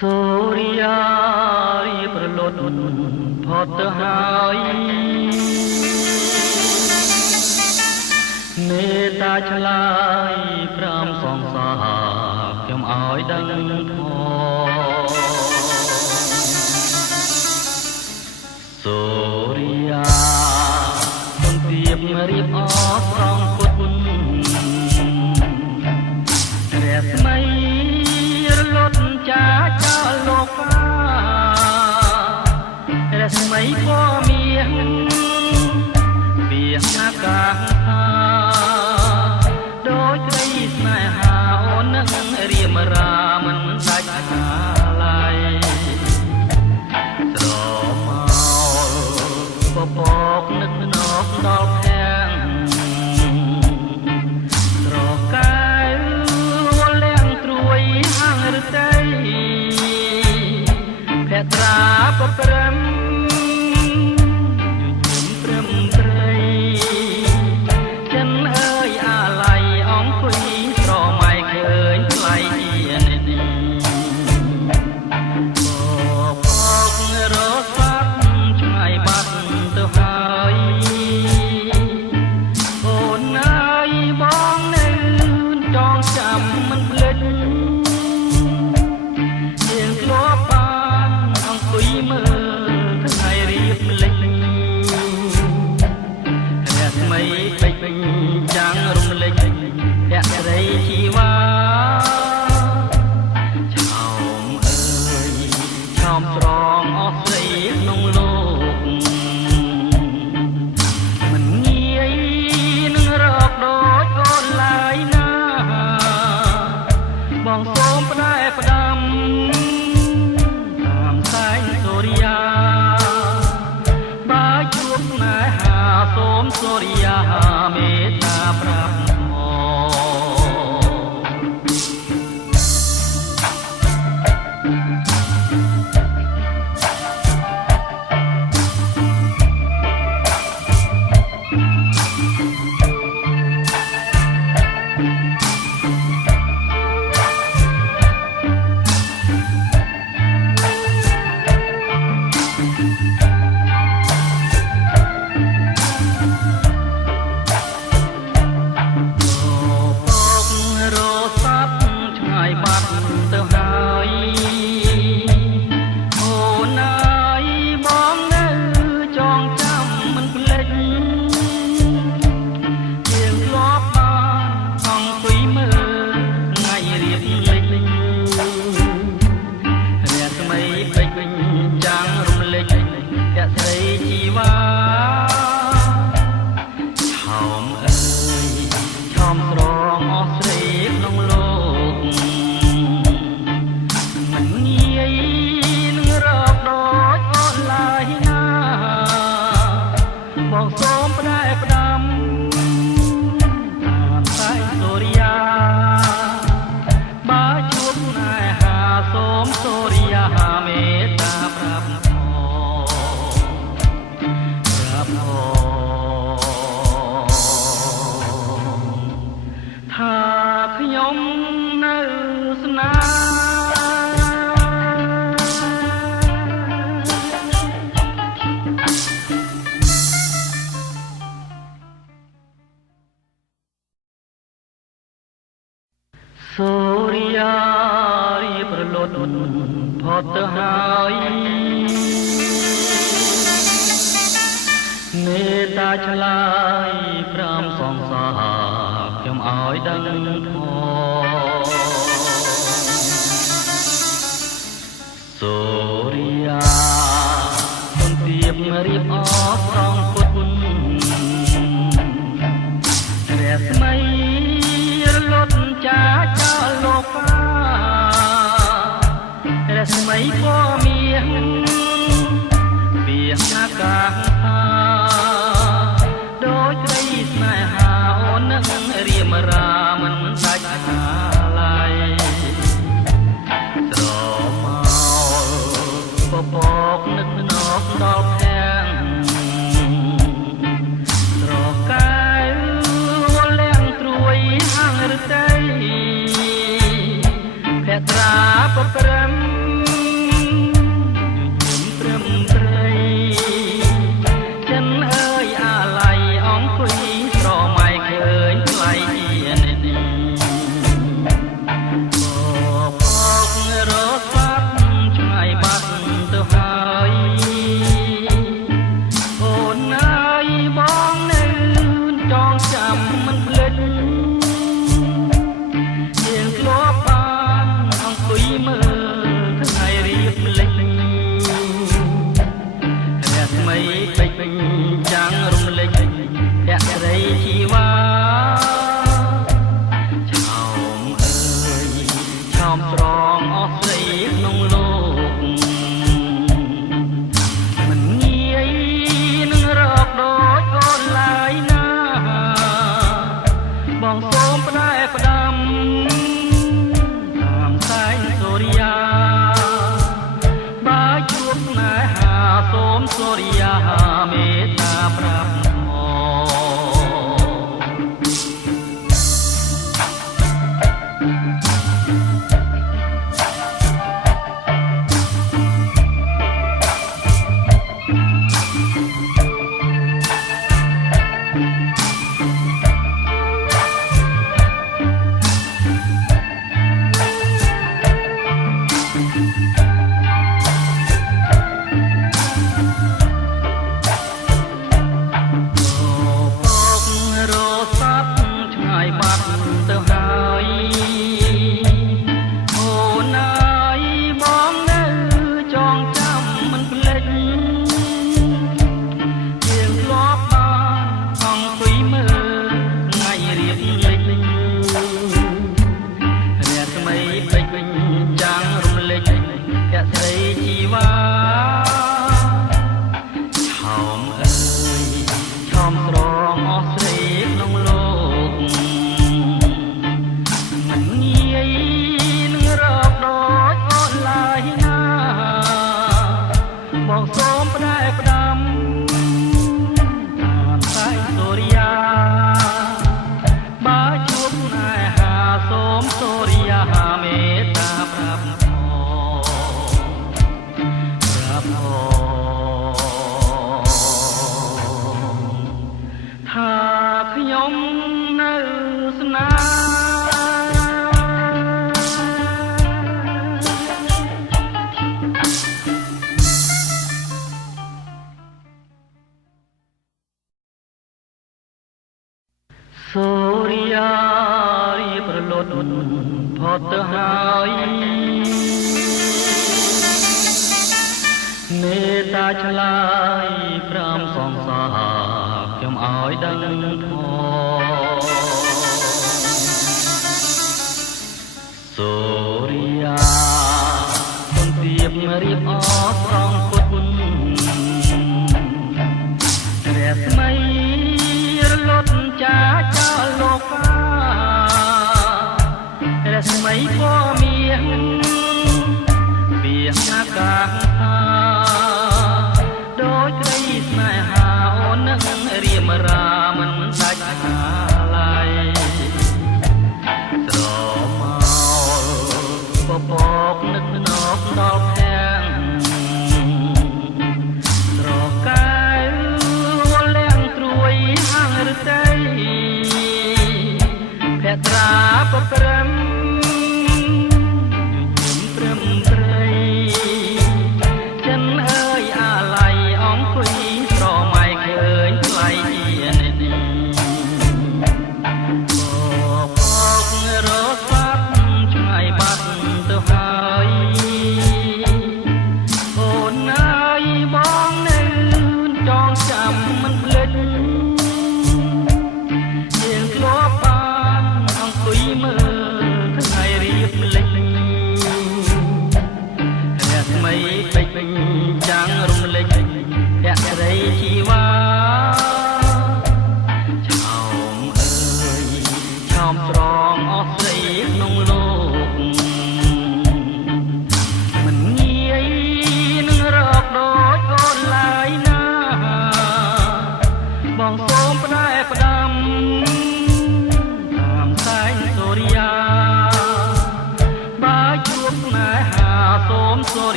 សូរិយារីប្រលត់ផុតទៅហើយមេត្តាឆ្លើយប្រាំសងសាខ្ញុំឲ្យដឹងធម៌សូរិយាទំទៀបរៀបអស្រង់ពុទ្ធរស្មីរលត់ចាចោលលោករស្មីពណ៌មាសវាអាកាសដូចត្រីស្នេហាអូននឹងរៀមរាមិនដាច់ហាឡាយស្រមោលពពកនឹកណប់ដល់ខាងស្រកាយវលាំងត្រួយហាងរតីភត្រាប្រព្រឹមសូរិយារីប្រលត់ផុតទៅហើយមេត្តាឆ្លើយប្រាំសងសាខ្ញុំឲ្យដឹងធម៌សូរិយាទំទៀបរៀបអស្រង់ពុទ្ធរស្មីរលត់ចាចោលលោករស្មីពណ៌មាសវាអាកាសដូចត្រីស្នេហាអូននឹងរៀមរាមិនដាច់ហាឡាយស្រមោលពពកនឹកណប់ដល់ខាងស្រកាយវលាំងត្រួយហាងរតីភត្រាប្រព្រឹម សូមផ្ដែផ្ដាំតាមសែងសូរិយាបើជួបស្នេហាសូមសូរិយាមេត្តាប្រាប់សូរិយារីប្រលត់ផុតទៅហើយមេត្តាឆ្លើយប្រាំសងសាខ្ញុំឲ្យដឹងផងសូរិយាគុំទៀបរៀបអស្រង់ពុតព្រះស្មីរលត់ចាចោលលោការស្មីក៏មានវាអាកាសថាដោយក្តីស្នេហាអូននឹងរៀមរាមិនដាច់ហាឡាយស្រមោលពពកនឹកណោកដល់ខាងស្រកាយវលៀងត្រួយហាងរតីភក្ត្រាប្រព្រឹម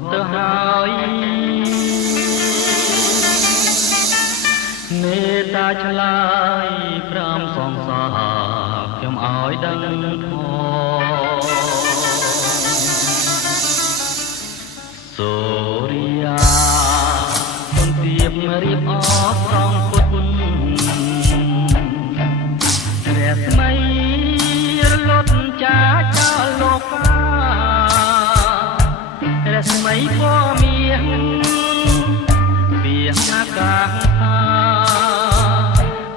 ត់ទៅហើយមេត្តាឆ្លើយប្រាំសងសាខ្ញុំឲ្យដឹងផងសូរិយាទុនទៀបរៀបអស្រងពុតរស្មីរលត់ចាចោលលោករស្មីពណ៌មាសពីអាកាស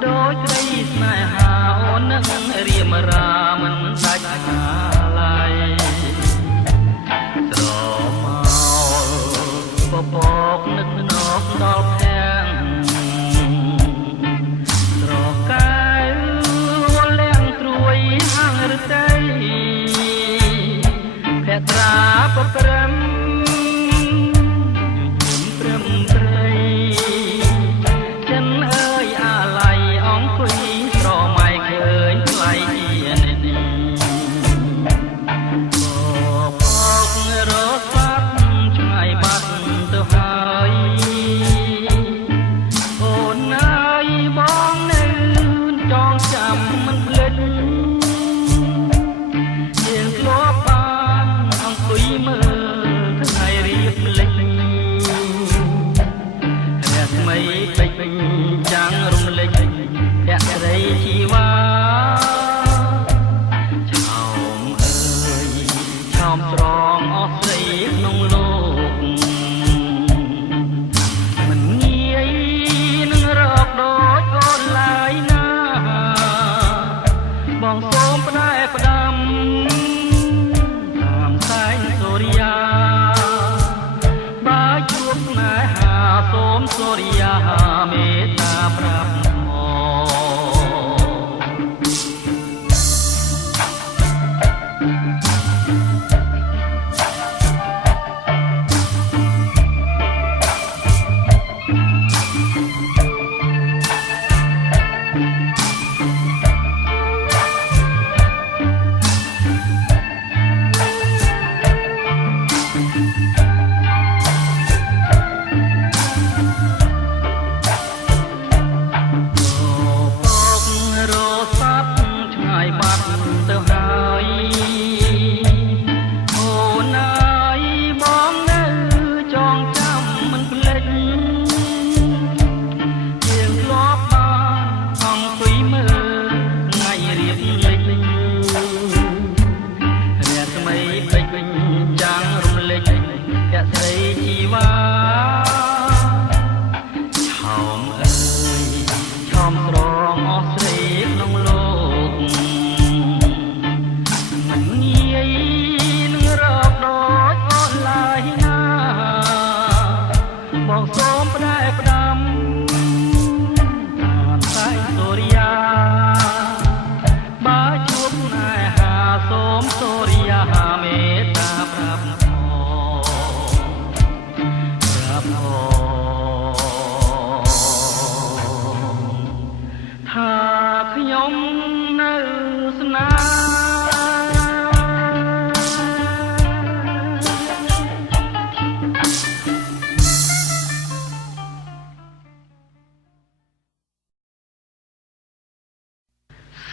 ដូចស្រីស្នេហាអូននឹងរៀមរាមិនដាច់ណាឡើយស្រមោលពពកនឹកណប់ដល់ខាងស្រកាយវលាំងត្រួយហាងរតីភក្ត្រាប្រព្រឹម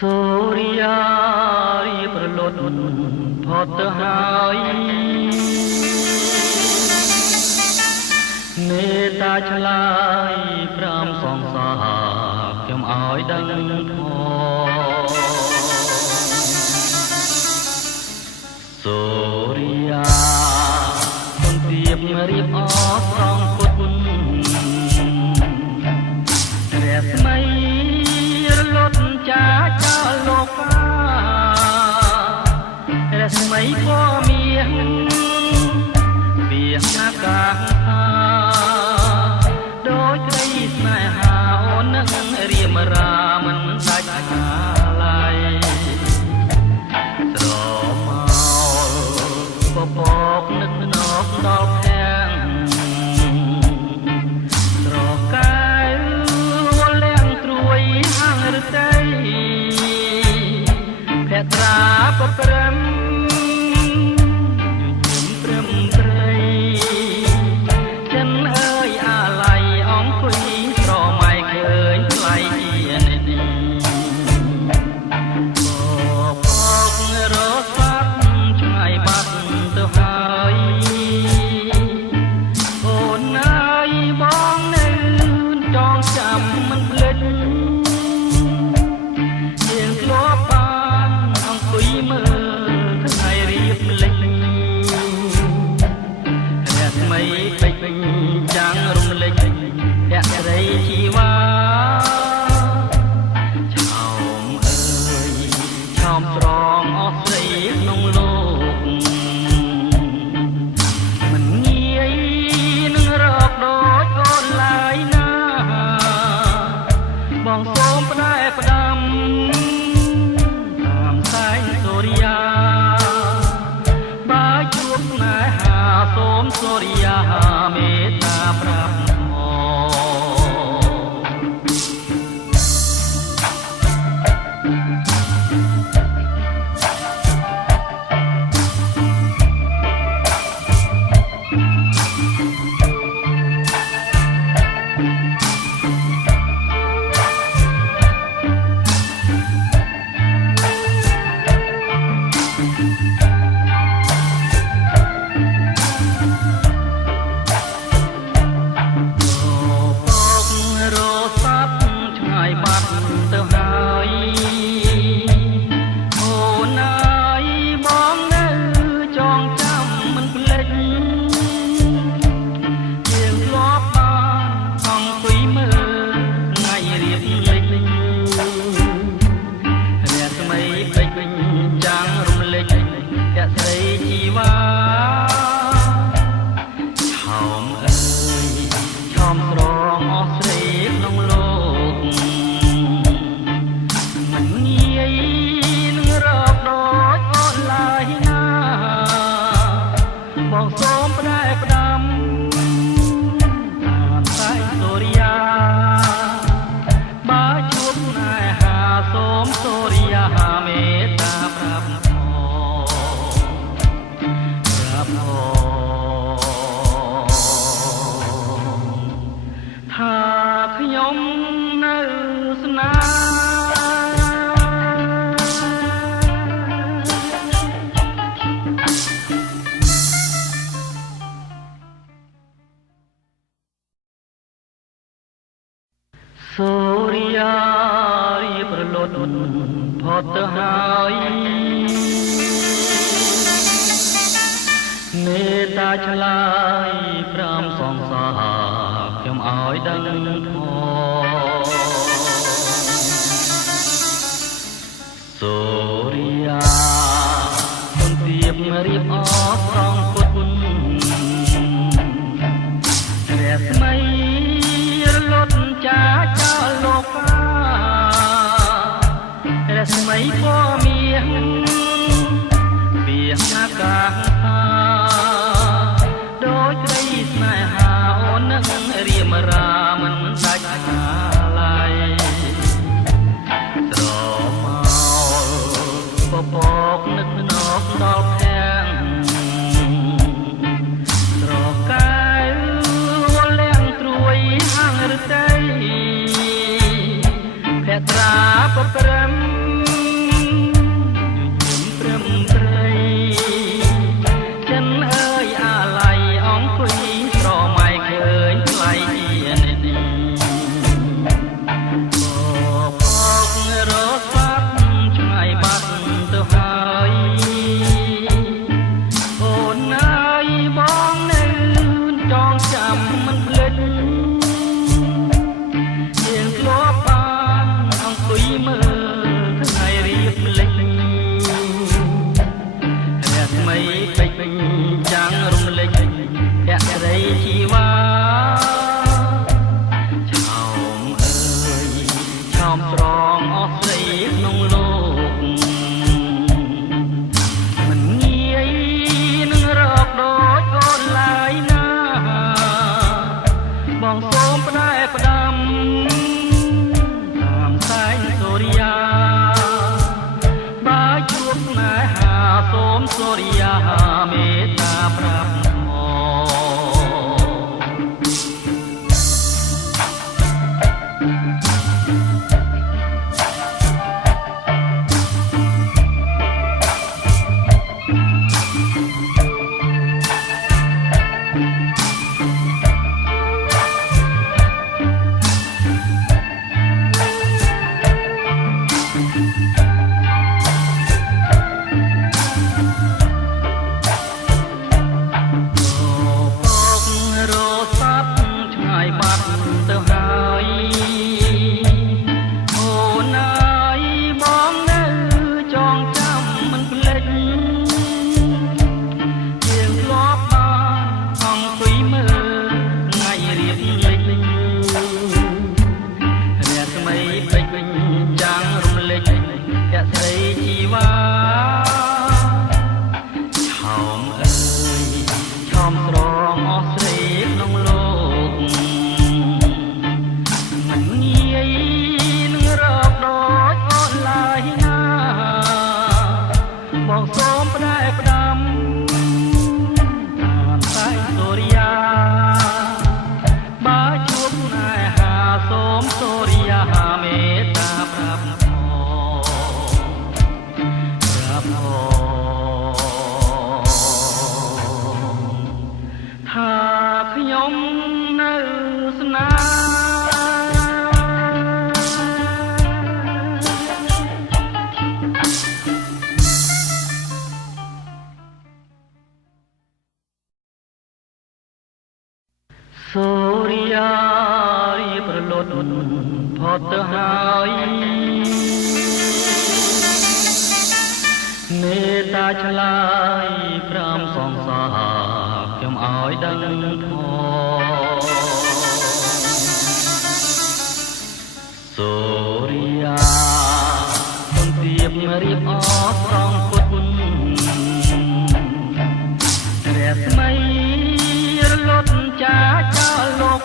សូរិយារៀបរលត់ផុតទៅហើយមេត្តាឆ្លើយប្រាំសងសាខ្ញុំឲ្យដឹងផងសូរិយាទុនទៀបរៀបអស្រងពុតរស្មីរលត់ចាចោលលោករស្មីពណ៌មាសពីអាកាសដូចស្រីស្នេហាអូននឹងរៀមរាមិនដាច់ណាឡើយស្រមោលពពកនឹកណប់ដល់ខាងស្រកាយវលាំងត្រួយហាងរតីភក្ត្រាប្រព្រឹមព្រឹមព្រៃ ពេចចាំងរំលេចភក្តីជីវ៉ាឆោមអើយឆោមស្រងអស់ស្រីក្នុងលោកមិនងាយនឹងរកដូចកូនឡើយណាបងសូមផ្ដែផ្ដាំតាមសែងសូរិយាបើជួបស្នេហាសូមសូរិយាមេត្តាប្រាប់សូរិយារីប្រលត់ផុតទៅហើយមេត្តាឆ្លើយប្រាំសងសាខ្ញុំឲ្យដឹងផងសូរិយាគុណទៀបរៀបអស់ត្រង់ពុតព្រះស្មៃរលត់ចាចោលលោការស្មីពណ៌មាសពីអាកាសថាដូចក្តីស្នេហាអូននឹងរៀមរាមិនដាច់កាឡើយត្រមកពពកនឹកណកដល់ខាងត្រកែវលាងត្រួយហាងរតីភក្ត្រាប្រព្រឹមសូរិយាមេត្តាប្រាប់មក ខ្ញុំនៅស្នាសូរិយារីប្រលត់ផុតទៅហើយមេត្តាឆ្លើយប្រាំសងសាខ្ញុំឲ្យដឹងផងសូរិយាគុណទៀបរៀបអស្រង់ពុតរស្មីរលត់ចាចោលលោក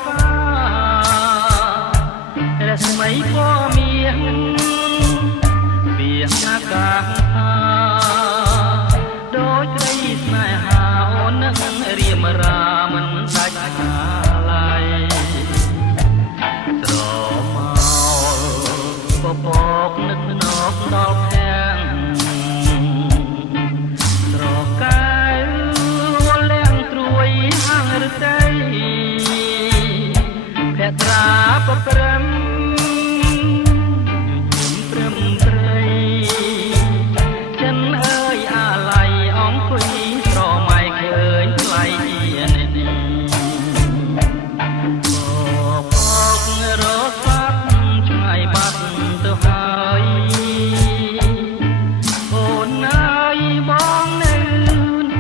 រស្មីពណ៌មាសពីអាកាសដូចក្តីស្នេហាអូននឹងរៀមរាមិនដាច់ខាឡាយស្រមោលពពកនឹកណប់ដល់ខាងស្រកាយវលាំងត្រួយហាងរតីភត្រាប្រព្រឹមព្រឹមព្រៃចិនអើយអាឡ័យអង្គុយស្រមៃឃើញថ្លៃជានេះពពករត់បាត់ឆ្ងាយបាត់ទៅហើយអូនអើយបងនៅ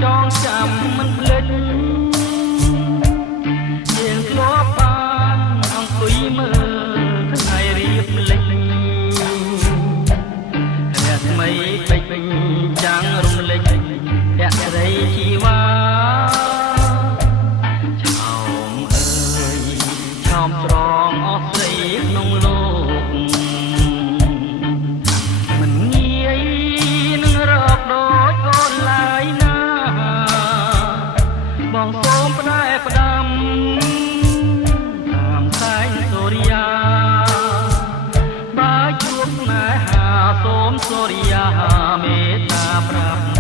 ចងចាំមិនភ្លេចយើងធ្លាប់បានអង្គុយមើលថ្ងៃរៀបលិចរស្មីពេជ្រចាំងរំលេចភក្តីជីវ៉ាឆោមអើយឆោមស្រងអស់ស្រីក្នុងលោកមិនងាយនឹងរកដូចអូនឡើយណាបងសូមផ្ដែផ្ដាំតាមសែងសូរិយាបើជួបស្នេហាសូមសូរិយាមេត្តាប្រាប់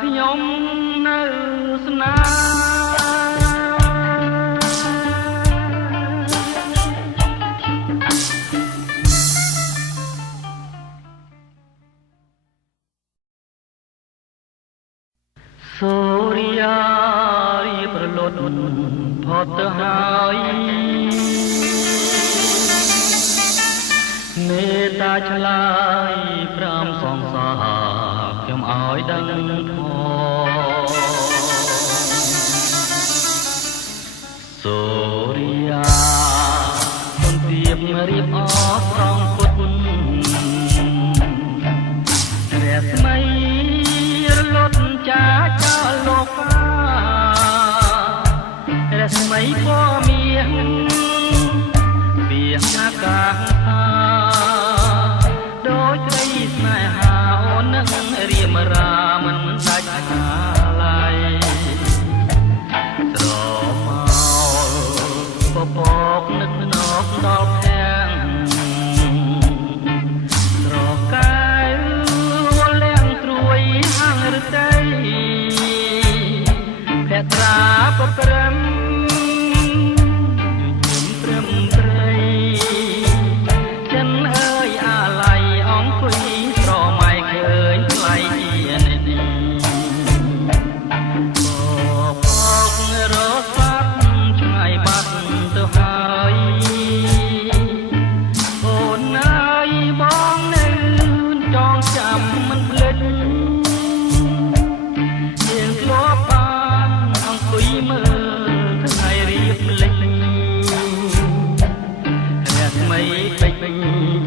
ខ្ញុំនៅស្នាសូរិយារីប្រលត់ផុតទៅហើយមេត្តាឆ្លើយប្រាំសងសាខ្ញុំឲ្យដឹងផងសូរិយាគុណទៀបរៀបអស្រង់ពុតរស្មីរលត់ចាចោលលោករស្មីពណ៌មាសពីអាកាសដូចក្តីស្នេហាអូននឹងរៀមរាមិនដាច់ខាឡាយស្រ ដល់ខាងស្រកាយវល់លាំងត្រួយហាងឬតីភក្ត្រាប្រព្រឹមព្រឹមព្រៃចិនអើយអាឡ័យអង្គុយស្រមៃឃើញថ្លៃជានិច្ចពករត់សាប់ឆ្ងាយបាត់ទៅហើយអូនអើយបងនៅចងចាំមិនភ្លេចយើងធ្លាប់បានអង្គុយមើលថ្ងៃរៀបលិចរស្មីពេជ្រ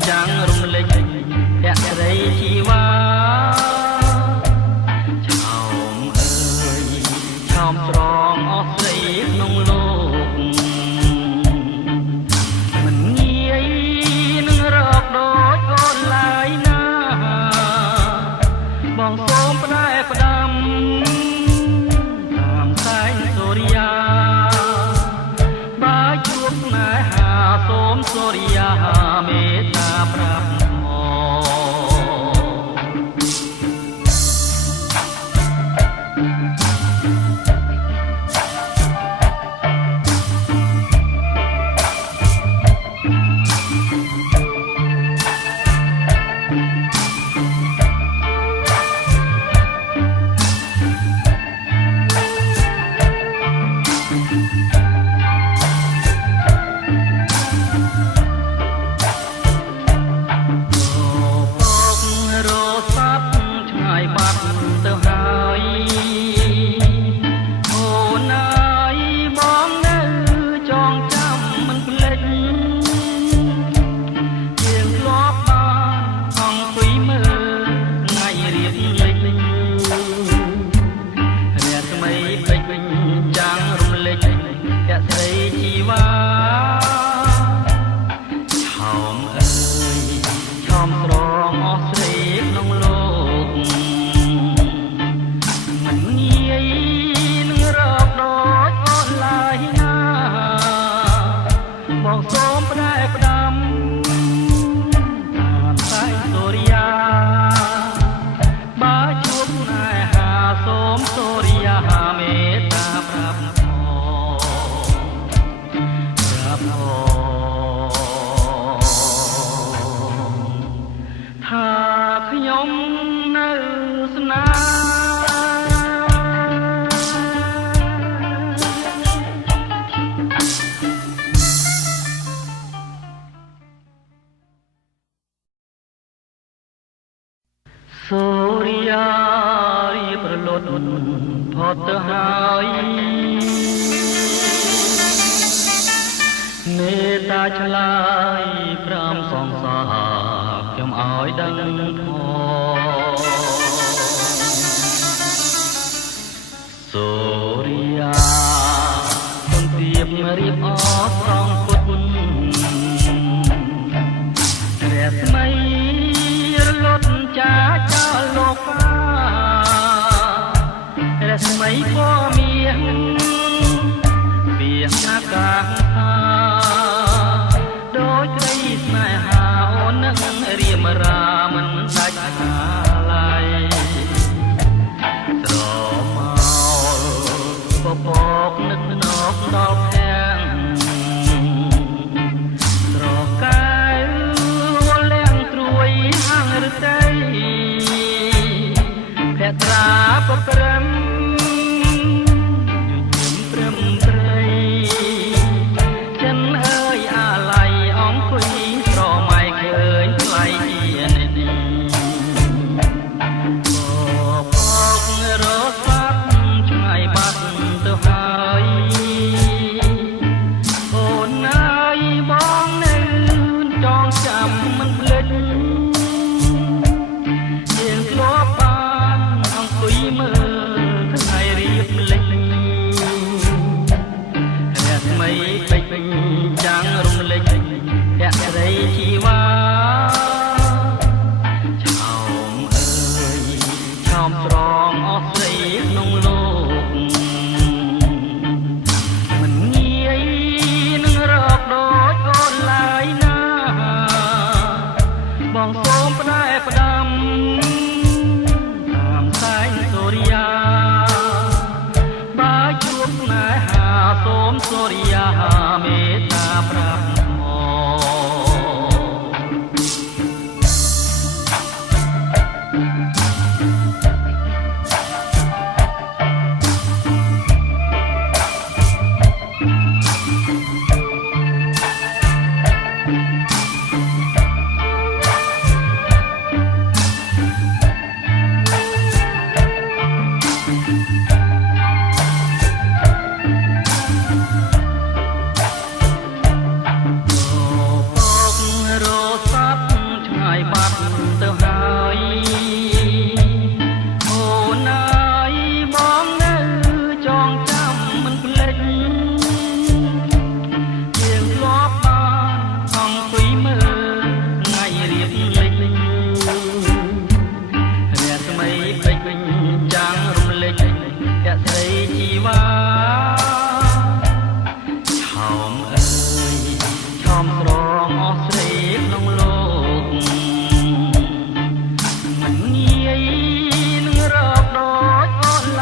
ចាំងរំលេចភក្តីជីវ៉ាឆោមអើយឆោមស្រងអស់ស្រីក្នុងលោកមិនងាយនឹងរកដូចកូនឡើយណាបងសូមផ្ដែផ្ដាំតាមសែងសូរិយាបើជួបណែហាសូមសូរិយាមេត្តាប្រាប់ទៅហើយអូនអើយបងនៅចងចាំមិនភ្លេចយើងធ្លាប់បានអង្គុយមើលថ្ងៃរៀបលិចរស្មីពេជ្រចាំងរំលេចភក្តីជីវ៉ាឆោមអើយឆោមស្រងអស់ស្រីក្នុងលោកបងសូមផ្ដែផ្ដាំតាមសែងសូរិយាបើជួបណែហាសូមសូរិយាមេត្តាប្រាប់ថាខ្ញុំនៅស្នេហ៍សូរិយារៀបរលត់ផុតទៅហើយមេត្តាឆ្លើយប្រាំសងសាខ្ញុំឲ្យដឹងផងសូរិយាគុណទៀបរៀបអត់ត្រង់ពុតរស្មីរលត់ចាចោលលោការស្មីក៏មានវាណាកាថាដូចត្រីស្នេហាអូននឹងរៀមរាមិនដាច់ហាឡើយស្រមោលពពកនឹកណប់ដល់ខាងស្រកាយវល់លាំងត្រួយហាងឬតីភក្ត្រាប្រព្រឹមព្រឹមព្រៃចិនអើយអាឡ័យអង្គុយស្រមៃឃើញថ្លៃជានិច្ចពករត់សាប់ឆ្ងាយបាត់ទៅហើយអូនអើយបងនៅចងចាំមិនភ្លេចយើងធ្លាប់បានអង្គុយមើលថ្ងៃរៀបលិចរស្មីពេជ្រចាំងរំលេចភក្តីជីវ៉ាឆោមអើយឆោមស្រងអស់ស្រីក្នុងលោកមិនងាយនឹងរកដូចកូនឡើយ សូរិ